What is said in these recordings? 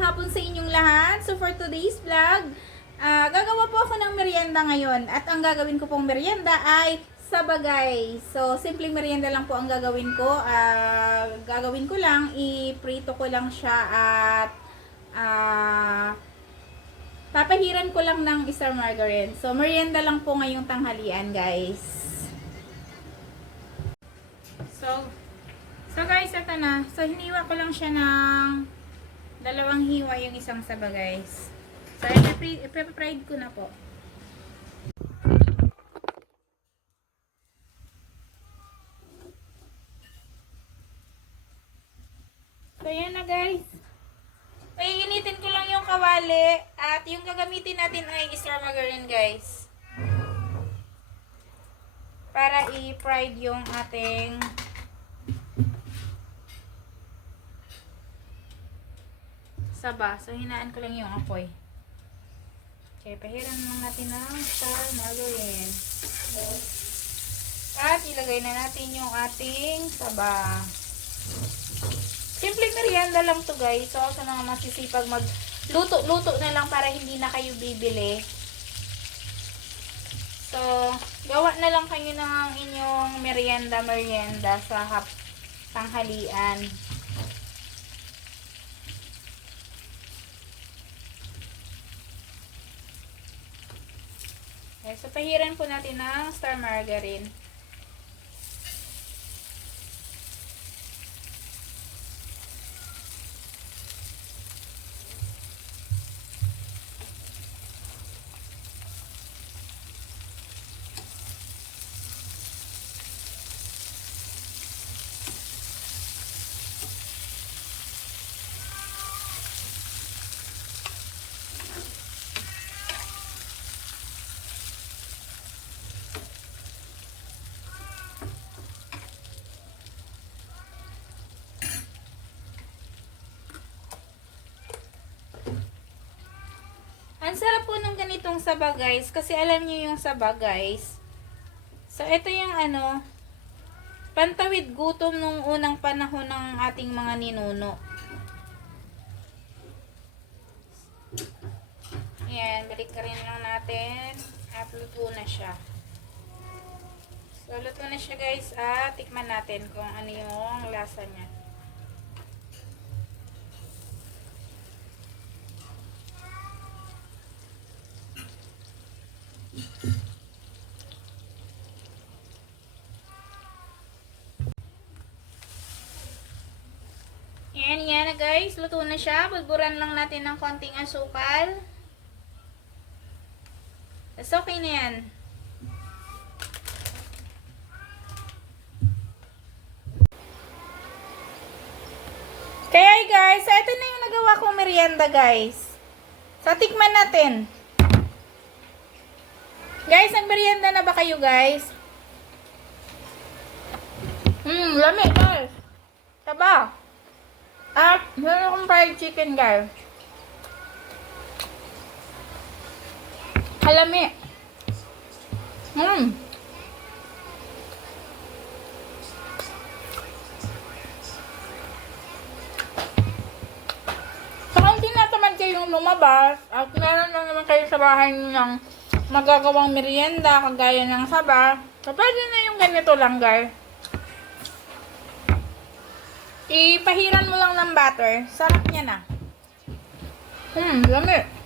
hapon sa inyong lahat. So for today's vlog, gagawa po ako ng merienda ngayon. At ang gagawin ko pong merienda ay sabagay. So simpleng merienda lang po ang gagawin ko. Gagawin ko lang, iprito ko lang siya at papahiran ko lang ng isang margarine. So merienda lang po ngayong tanghalian, guys. So guys, ito na. So hiniwa ko lang siya ng dalawang hiwa yung isang saba, guys. So ipe-fried ko na po. So yan na, guys. Iinitin ko lang yung kawali at yung gagamitin natin ay extra margarine, guys. Para i-fried yung ating saba. So, hinaan ko lang yung apoy. Okay, pahiran lang natin ng star margarine. At ilagay na natin yung ating saba. Simpleng merienda lang to, guys. So, sa mga masisipag magluto-luto na lang para hindi na kayo bibili. So, gawa na lang kayo ng inyong merienda sa tanghalian. Okay, so pahiran po natin ng star margarine. Ang sarap po ng ganitong saba, guys. Kasi alam niyo yung saba, guys. So, ito yung pantawid gutom nung unang panahon ng ating mga ninuno. Ayan, balik ka rin lang natin. At luto na siya. So, luto na siya, guys. At tikman natin kung ano yung lasa niya. Yan na, guys. Luto na siya. Bulburan lang natin ng konting asukal. That's okay na yan. Kaya guys, ito na yung nagawa kong merienda, guys. So, tikman natin. Guys, nagmerienda na ba kayo, guys? Lami, guys. Taba. At, meron akong fried chicken, guys. Halami. So, kung tinatamad kayong lumabas, at meron lang naman kayo sa bahay ng magagawang merienda, kagaya ng saba, so, pwede na yung ganito lang, guys. Ipahiran mo lang ng butter. Sarap niya na. Lami.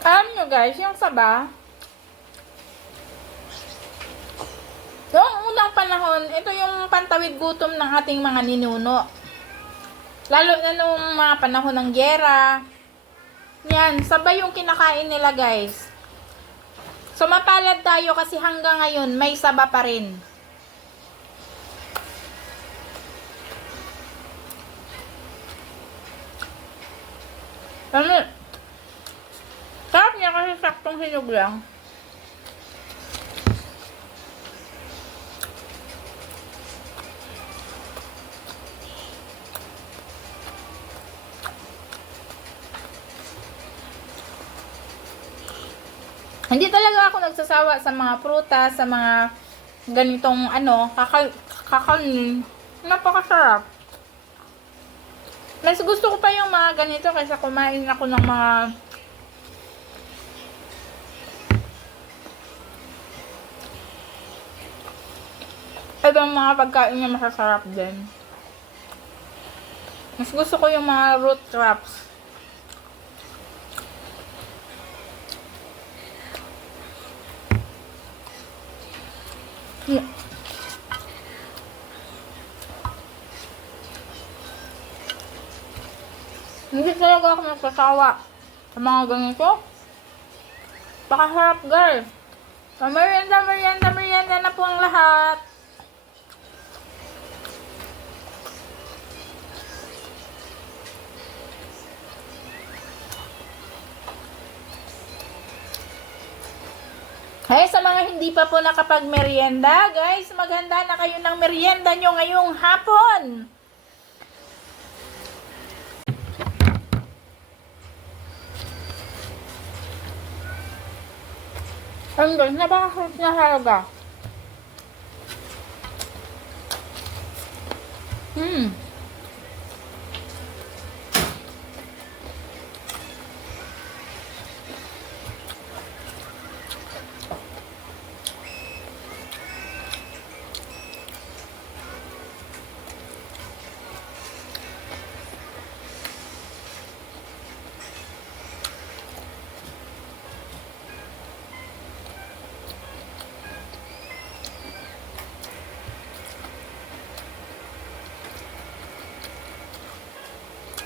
Alam nyo, guys, yung saba, noong unang panahon, ito yung pantawid gutom ng ating mga ninuno. Lalo na noong mga panahon ng gyera. Yan, sabay yung kinakain nila, guys. So, mapalad tayo kasi hanggang ngayon, may saba pa rin. Sarap niya kasi saktong hinog lang. Hindi talaga ako nagsasawa sa mga prutas, sa mga ganitong kakanin. Napakasarap. Mas gusto ko pa yung mga ganito kaysa kumain ako ng mga ibang mga pagkain na masasarap din. Mas gusto ko yung mga root crops. Hindi talaga ako nagsasawa sa mga ganito. Pakasarap, guys. Merienda na po ang lahat. Hey, sa mga hindi pa po nakapag-merienda, guys, maghanda na kayo ng merienda nyo ngayong hapon. Ang guys, napakasarap na talaga.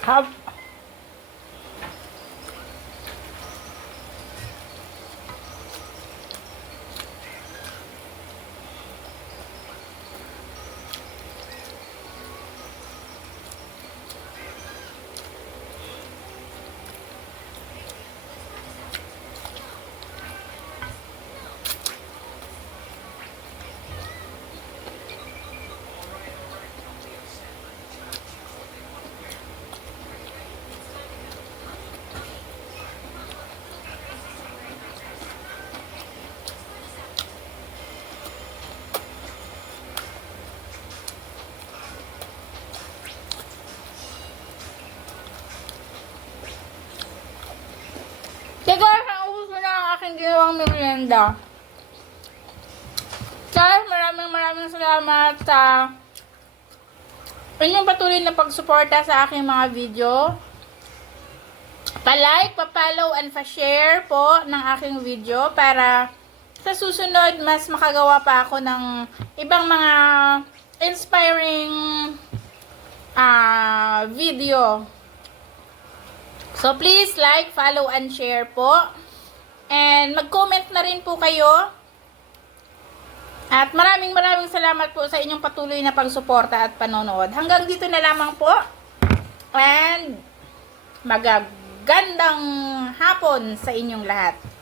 Have Kaya guys, naubos ko na ang aking ginawang merienda. Guys, maraming salamat sa inyong patuloy na pagsuporta sa aking mga video. Pa-like, pa-follow, and pa-share po ng aking video para sa susunod mas makagawa pa ako ng ibang mga inspiring video. So, please like, follow, and share po. And mag-comment na rin po kayo. At maraming salamat po sa inyong patuloy na pagsuporta at panonood. Hanggang dito na lamang po. And magagandang hapon sa inyong lahat.